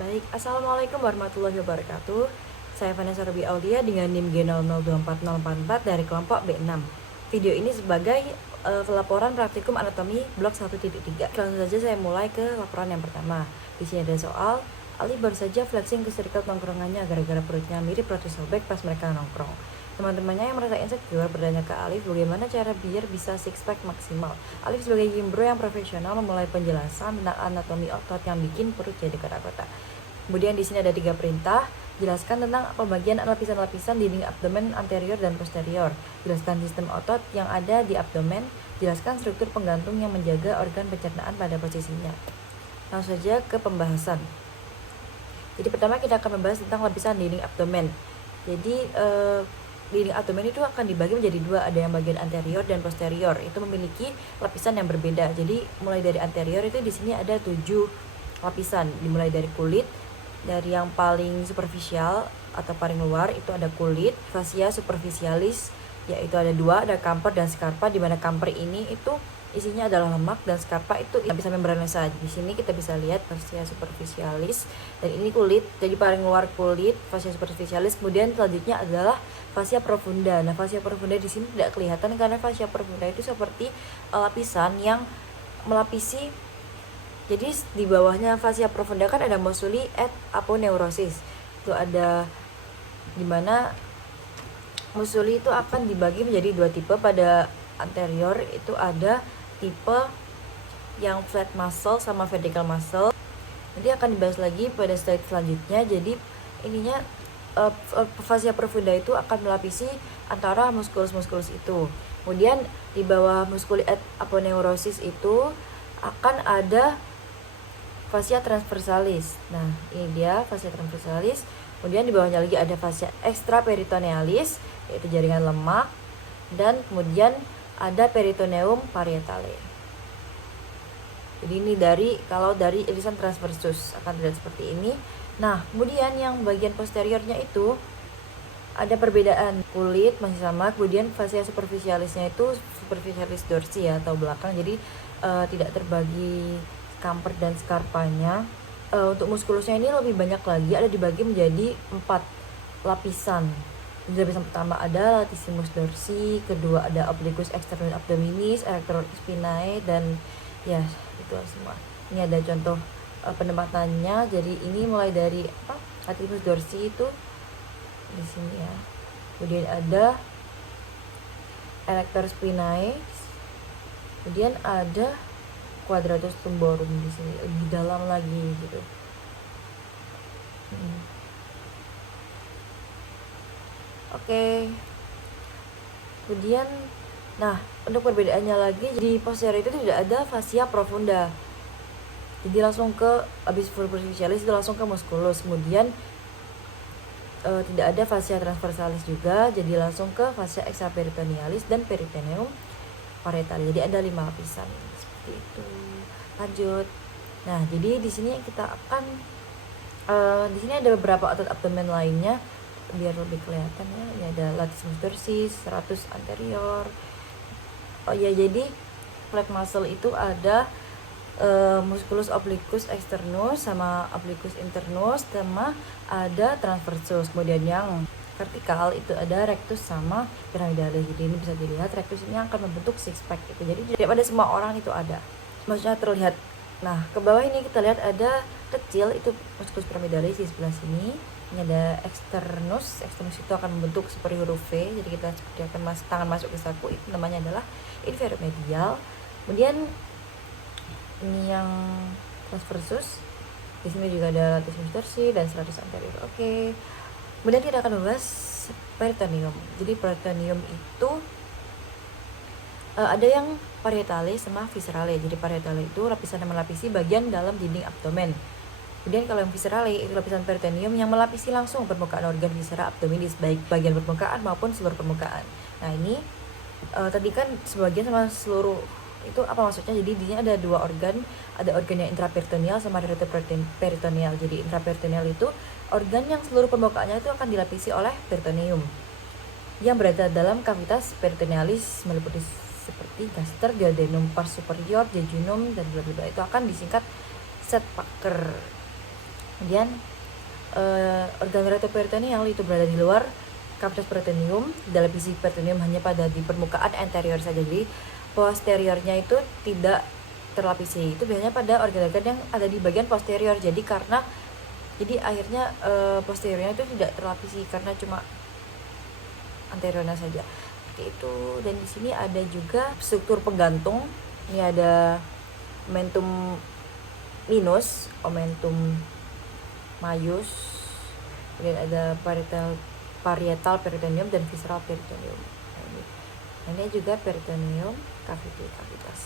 Baik, Assalamualaikum warahmatullahi wabarakatuh. Saya Vanessa Ruby Aulia dengan NIM G0024044 dari kelompok B6. Video ini sebagai pelaporan praktikum anatomi blok 1.3. Langsung saja saya mulai ke laporan yang pertama. Di sini ada soal, Ali baru saja flexing ke circle tongkrongannya gara-gara perutnya mirip roti sobek pas mereka nongkrong. Teman-temannya yang merasa insecure bertanya ke Alif bagaimana cara biar bisa six pack maksimal. Alif sebagai gimbro yang profesional memulai penjelasan tentang anatomi otot yang bikin perut jadi kotak-kotak. Kemudian di sini ada 3 perintah. Jelaskan tentang pembagian lapisan-lapisan dinding abdomen anterior dan posterior. Jelaskan sistem otot yang ada di abdomen. Jelaskan struktur penggantung yang menjaga organ pencernaan pada posisinya. Langsung saja ke pembahasan. Jadi pertama kita akan membahas tentang lapisan dinding abdomen. Jadi dinding abdomen itu akan dibagi menjadi 2, ada yang bagian anterior dan posterior. Itu memiliki lapisan yang berbeda. Jadi mulai dari anterior itu di sini ada 7 lapisan, dimulai dari kulit. Dari yang paling superficial atau paling luar itu ada kulit, fascia superficialis, yaitu ada 2, ada camper dan scarpa, di mana camper ini itu isinya adalah lemak dan scarpa itu lapisan membranosa. Di sini kita bisa lihat fascia superficialis dan ini kulit. Jadi paling luar kulit, fascia superficialis, kemudian selanjutnya adalah fascia profunda. Nah, fascia profunda di sini tidak kelihatan karena fascia profunda itu seperti lapisan yang melapisi. Jadi di bawahnya fascia profunda kan ada musculi et aponeurosis. Itu ada dimana musculi itu akan dibagi menjadi 2 tipe. Pada anterior itu ada tipe yang flat muscle sama vertical muscle. Nanti akan dibahas lagi pada slide selanjutnya. Jadi ininya fascia profunda itu akan melapisi antara muskulus-muskulus itu. Kemudian di bawah musculi et aponeurosis itu akan ada fascia transversalis. Nah, ini dia fascia transversalis. Kemudian di bawahnya lagi ada fascia extraperitonealis, yaitu jaringan lemak, dan kemudian ada peritoneum parietale. Jadi ini kalau dari irisan transversus akan terlihat seperti ini. Nah, kemudian yang bagian posteriornya itu ada perbedaan kulit masih sama, kemudian fascia superficialisnya itu superficialis dorsi ya, atau belakang. Jadi tidak terbagi camper dan scarpanya. Untuk muskulusnya ini lebih banyak lagi, ada dibagi menjadi 4 lapisan. Di lapisan pertama ada latissimus dorsi, kedua ada obliquus externus abdominis, erector spinae, dan ya itu semua. Ini ada contoh penempatannya. Jadi ini mulai dari latissimus dorsi itu di sini ya. Kemudian ada erector spinae. Kemudian ada quadratus lumborum di sini, lebih dalam lagi gitu. Oke. Kemudian, nah untuk perbedaannya lagi, di posterior itu tidak ada fascia profunda. Jadi langsung ke abis superficialis itu langsung ke musculus. Kemudian tidak ada fascia transversalis juga, jadi langsung ke fascia extraperitonealis dan peritoneum parietale. Jadi ada 5 lapisan seperti itu. Lanjut. Nah, jadi di sini kita akan di sini ada beberapa otot abdomen lainnya biar lebih kelihatan ya. Ini ada latissimus dorsi, serratus anterior. Oh ya, jadi flat muscle itu ada musculus obliquus externus sama obliquus internus, sama ada transversus. Kemudian yang vertikal itu ada rectus sama piramidalis. Jadi ini bisa dilihat rectus ini akan membentuk six pack itu. Jadi tidak pada semua orang itu ada. Maksudnya terlihat. Nah, ke bawah ini kita lihat ada kecil itu musculus piramidalis di sebelah sini. Ini ada externus. Externus itu akan membentuk seperti huruf V. Jadi kita seperti akan tangan masuk ke saku, itu namanya adalah inferomedial. Kemudian ini yang transversus. Di sini juga ada latissimus dorsi dan serratus anterior. Oke. Kemudian kita akan membahas peritoneum. Jadi peritoneum itu ada yang parietale sama viscerale. Jadi parietale itu lapisan yang melapisi bagian dalam dinding abdomen. Kemudian kalau yang viscerale itu lapisan peritoneum yang melapisi langsung permukaan organ viscera abdominis, baik bagian permukaan maupun seluruh permukaan. Nah, ini tadi kan sebagian sama seluruh itu apa maksudnya? Jadi di sini ada 2 organ, ada organ yang intraperitoneal sama retroperitoneal. Jadi intraperitoneal itu organ yang seluruh permukaannya itu akan dilapisi oleh peritoneum yang berada dalam kavitas peritonealis, meliputi seperti gaster, duodenum, pars superior, jejunum, dan bla bla bla. Itu akan disingkat Sedpacker. Kemudian organ retroperitoneal itu berada di luar cavitas peritoneum. Dalam isi peritoneum hanya pada di permukaan anterior saja, jadi posteriornya itu tidak terlapisi. Itu biasanya pada organ-organ yang ada di bagian posterior. Jadi akhirnya posteriornya itu tidak terlapisi karena cuma anteriornya saja. Seperti itu. Dan di sini ada juga struktur penggantung. Ini ada omentum minus, omentum maius, kemudian ada parietal peritoneum dan visceral peritoneum. Nah, ini juga peritoneum cavitas.